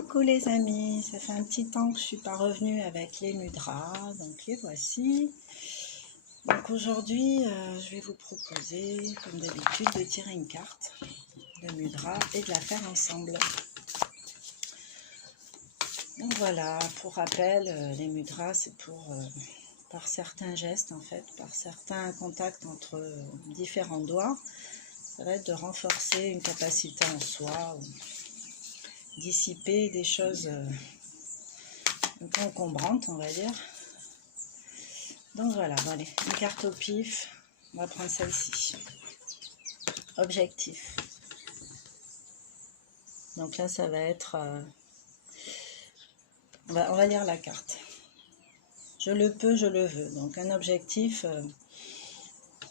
Coucou les amis, ça fait un petit temps que je ne suis pas revenue avec les mudras, donc les voici. Donc aujourd'hui, je vais vous proposer, comme d'habitude, de tirer une carte de mudra et de la faire ensemble. Donc voilà, pour rappel, les mudras, c'est pour, par certains gestes en fait, par certains contacts entre différents doigts, ça va être de renforcer une capacité en soi, ou dissiper des choses un peu encombrantes, on va dire. Donc voilà, bon, allez, une carte au pif, on va prendre celle-ci. Objectif. Donc là, ça va être... on va lire la carte. Je le peux, je le veux. Donc un objectif,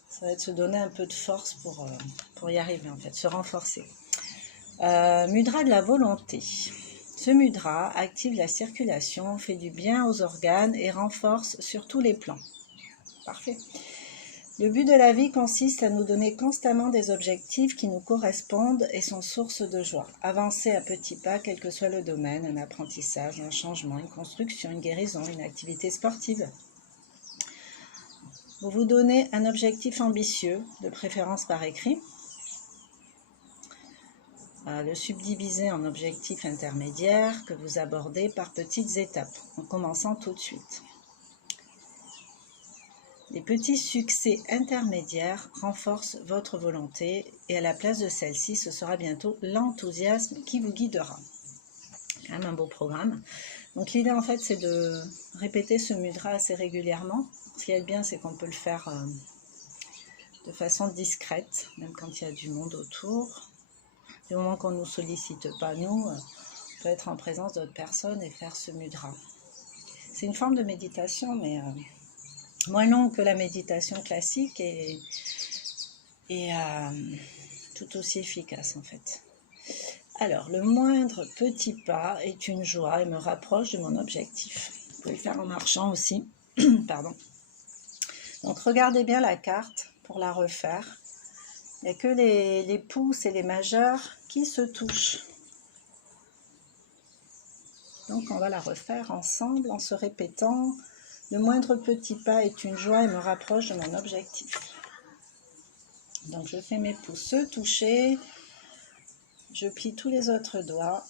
ça va être se donner un peu de force pour y arriver, en fait, se renforcer. Mudra de la volonté. Ce mudra active la circulation, fait du bien aux organes et renforce sur tous les plans. Parfait. Le but de la vie consiste à nous donner constamment des objectifs qui nous correspondent et sont source de joie. Avancer à petits pas, quel que soit le domaine, un apprentissage, un changement, une construction, une guérison, une activité sportive. Vous vous donnez un objectif ambitieux, de préférence par écrit. Le subdiviser en objectifs intermédiaires que vous abordez par petites étapes, en commençant tout de suite. Les petits succès intermédiaires renforcent votre volonté et à la place de celle-ci, ce sera bientôt l'enthousiasme qui vous guidera. Quand même un beau programme. Donc l'idée en fait c'est de répéter ce mudra assez régulièrement. Ce qui est bien c'est qu'on peut le faire de façon discrète, même quand il y a du monde autour. Du moment qu'on ne nous sollicite pas nous, on peut être en présence d'autres personnes et faire ce mudra. C'est une forme de méditation mais... moins long que la méditation classique et tout aussi efficace en fait. Alors, le moindre petit pas est une joie et me rapproche de mon objectif. Vous pouvez le faire en marchant aussi. Pardon. Donc, regardez bien la carte pour la refaire. Il n'y a que les pouces et les majeurs qui se touchent. Donc, on va la refaire ensemble en se répétant. Le moindre petit pas est une joie et me rapproche de mon objectif. Donc je fais mes pouces se toucher, je plie tous les autres doigts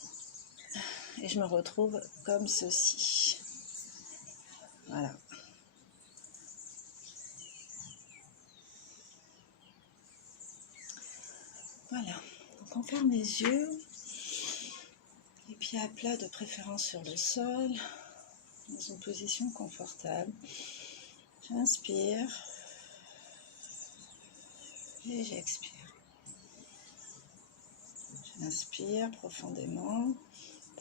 et je me retrouve comme ceci. Voilà. Voilà, donc on ferme les yeux, les pieds à plat de préférence sur le sol, dans une position confortable. J'inspire et j'expire. J'inspire profondément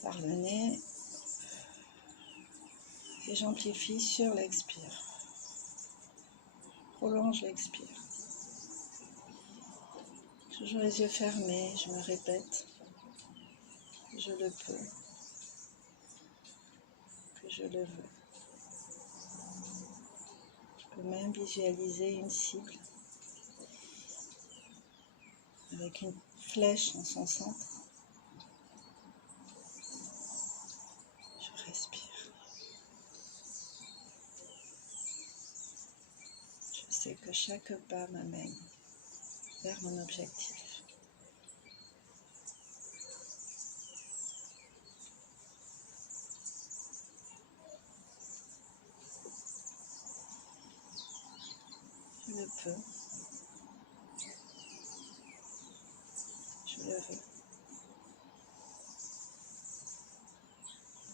par le nez et j'amplifie sur l'expire. Prolonge l'expire. Toujours les yeux fermés, je me répète que je le peux, que je le veux. Je peux même visualiser une cible avec une flèche en son centre. Je respire. Je sais que chaque pas m'amène vers mon objectif. Je le peux. Je le veux.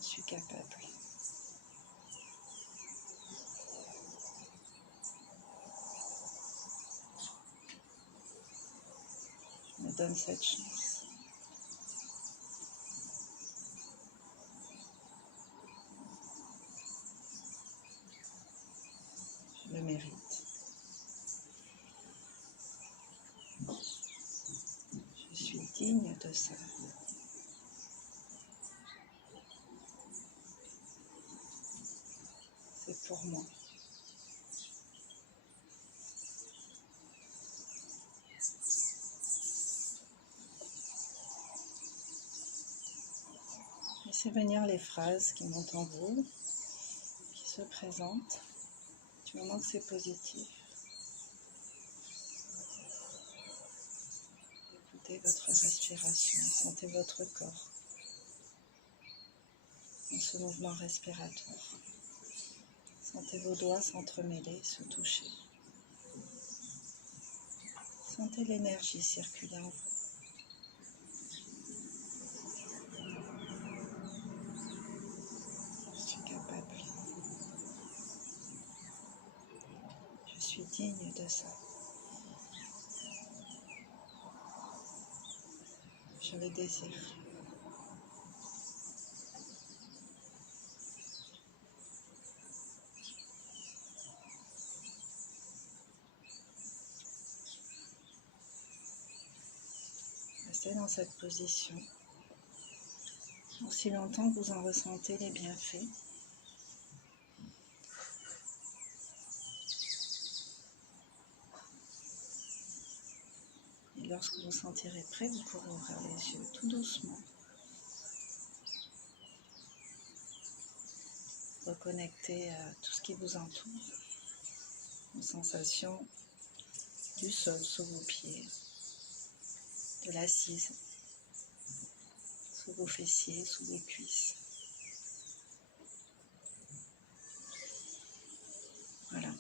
Je suis capable. Je me donne cette chance. Je le mérite. Je suis digne de ça. C'est pour moi. Laissez venir les phrases qui montent en vous, qui se présentent, du moment que c'est positif. Écoutez votre respiration, sentez votre corps dans ce mouvement respiratoire. Sentez vos doigts s'entremêler, se toucher. Sentez l'énergie circuler en vous. Je suis capable. Je suis digne de ça. Je le désire. Restez dans cette position aussi longtemps que vous en ressentez les bienfaits. Et lorsque vous sentirez prêt, vous pourrez ouvrir les yeux tout doucement. Reconnecter à tout ce qui vous entoure, aux sensations du sol sous vos pieds, de l'assise, sous vos fessiers, sous vos cuisses. Voilà.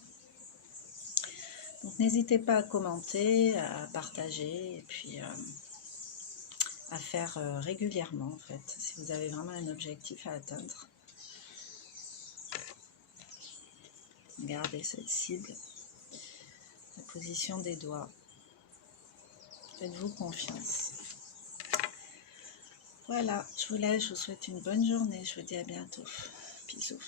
Donc n'hésitez pas à commenter, à partager et puis à faire régulièrement en fait, si vous avez vraiment un objectif à atteindre. Gardez cette cible, la position des doigts. Faites-vous confiance. Voilà, je vous laisse, je vous souhaite une bonne journée, je vous dis à bientôt. Bisous.